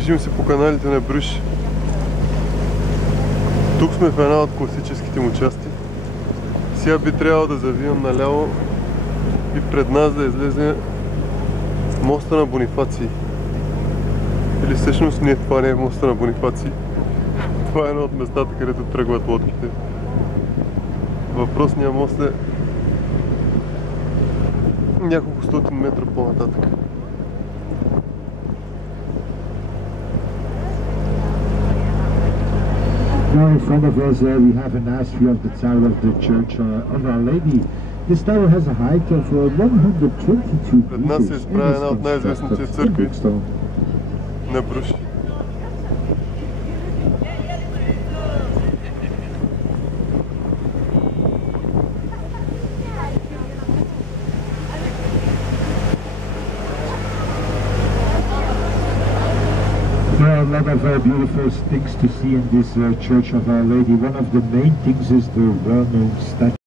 Движим се по каналите на Брюж. Тук сме в една от класическите му части. Сега би трябвало да завием наляво и пред нас да излезе моста на Бонифаций. Или всъщност не, това не е моста на Бонифаций. Това е едно от местата, където тръгват лодките. Въпросният мост е няколко стотин метра по-нататък. Now in front of us we have an astry of the tower of the Church of Our Lady. This tower has a height of 122 Пред нас се meters изправя една от най-известните църкви на Бруж. There are a lot of beautiful things to see in this Church of Our Lady. One of the main things is the well-known statue.